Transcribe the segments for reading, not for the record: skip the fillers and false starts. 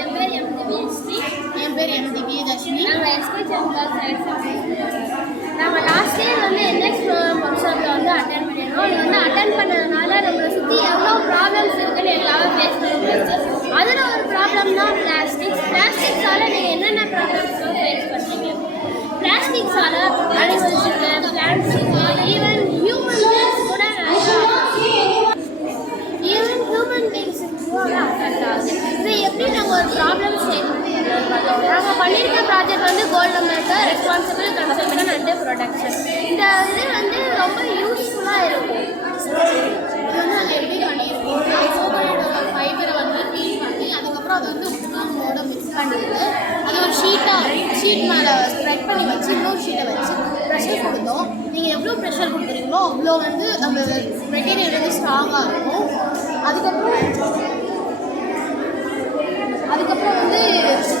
என் பேர் எம் திவ்யஸ்ரீ. என் பேர் எம் திவ்யதர்ஷினி. நாங்கள் எஸ்கே சங்கர் சயின்ஸ். நம்ம லாஸ்ட் இயர் வந்து என்எக்ஸ் ப்ரோக்ராம் ஒர்க் ஷாப்பில் வந்து அட்டன் பண்ணியிருந்தோம். அது வந்து அட்டன் பண்ணதுனால நம்மளை சுற்றி எவ்வளோ ப்ராப்ளம்ஸ் இருக்குன்னு எங்களால் ஃபேஸ் பண்ண முடியாது. அதில் ஒரு ப்ராப்ளம் தான் பிளாஸ்டிக்ஸால் நீங்கள் என்னென்ன ப்ராப்ளம்ஸ்லாம் ஃபேஸ் பண்ணுறீங்க? பிளாஸ்டிக்ஸால் அனிமல்ஸுக்கு, பிளான்ட்ஸுக்கு, ஈவன் ஹியூமன் பீங்ஸ் கூட அஃபெக்ட் ஆகுது. இது எப்படி நாங்கள் ஒரு ப்ராப்ளம் நாங்கள் பண்ணியிருக்க ப்ராஜெக்ட் வந்து goal number responsible consumption and production. இந்த இது வந்து ரொம்ப யூஸ்ஃபுல்லாக இருக்கும். இது வந்து நாங்கள் எப்படி பண்ணியிருக்கோம், கோகோனோட ஃபைபரை வந்து க்ளீன் பண்ணி அதுக்கப்புறம் அதை வந்து உப்புமோட மிக்ஸ் பண்ணிட்டு அதை ஒரு ஷீட் மேலே ஸ்ப்ரெட் பண்ணி வச்சு இன்னொரு ஷீட்டை வச்சு ப்ரெஷர் கொடுத்தோம். நீங்கள் எவ்வளோ ப்ரெஷர் கொடுக்குறீங்களோ அவ்வளோ வந்து அந்த மெட்டீரியல் வந்து ஸ்ட்ராங்காக இருக்கும். அதுக்கப்புறம் வந்து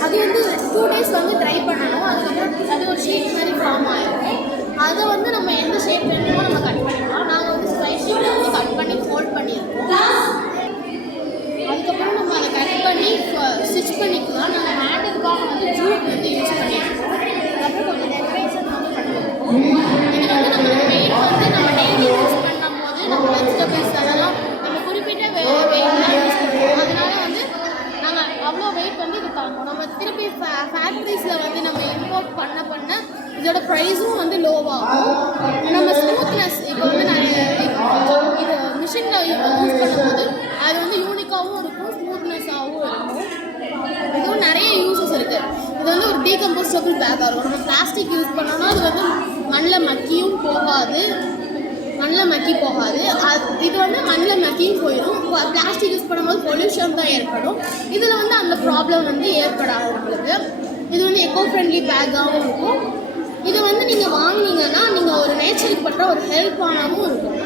அது வந்து 2 days வந்து ட்ரை பண்ணணும். அதுக்கப்புறம் அது ஒரு ஷீட் மாதிரி ஃபார்ம் ஆகிருக்கும். அதை வந்து நம்ம எந்த ஷேப் வேணுமோ நம்ம கட் பண்ணிக்கலாம். நாங்கள் வந்து ஸ்லைஸ் ஷீட்டை வந்து கட் பண்ணி ஃபோல்ட் பண்ணியிருக்கோம். அதுக்கப்புறம் நம்ம அதை கட் பண்ணி ஸ்டிச் பண்ணிக்கலாம். நம்ம ஹேண்டுக்காக வந்து ஜூட் வந்து யூஸ் பண்ணியிருக்கோம். அதுக்கப்புறம் கொஞ்சம் டெக்கரேஷன் வந்து பண்ணியிருக்கோம். இது வந்து நம்மளோட வெயிட் வந்து நம்ம டெய்லி யூஸ் பண்ணும் போது நம்ம வெஜிடபிள்ஸ் அதெல்லாம் நம்ம குறிப்பிட்ட வெயிட்லாம் யூஸ் பண்ணுவோம். அதனால வந்து நாங்கள் அவ்வளோ வெயிட் வந்து இது தாங்கும். நம்ம திருப்பி ஃபேக்ட்ரிஸில் வந்து நம்ம இம்போர்ட் பண்ண இதோட ப்ரைஸும் வந்து லோவாகும். நம்ம ஸ்மூத்னஸ் இப்போ வந்து இது மிஷினில் யூஸ் பண்ணும்போது அது வந்து யூனிக்காகவும் இருக்கும், ஸ்மூத்னஸாகவும் இருக்கும். இதுவும் நிறைய யூஸஸ் இருக்குது. இது வந்து ஒரு டீகம்போஸ்டபிள் பேக்காக இருக்கும். நம்ம பிளாஸ்டிக் யூஸ் பண்ணோம்னா அது வந்து மண்ணில் மக்கி போகாது. இது வந்து மண்ணில் மக்கியும் போயிடும். பிளாஸ்டிக் யூஸ் பண்ணும்போது பொல்யூஷன் தான் ஏற்படும். இதில் வந்து அந்த ப்ராப்ளம் வந்து ஏற்படாது நம்மளுக்கு. இது வந்து எக்கோ ஃப்ரெண்ட்லி பேக்காகவும் இருக்கும். இது வந்து நீங்கள் வாங்கினீங்கன்னா நீங்கள் ஒரு நேச்சருக்கு பண்ணுற ஒரு ஹெல்ப்பானவும் இருக்கும்.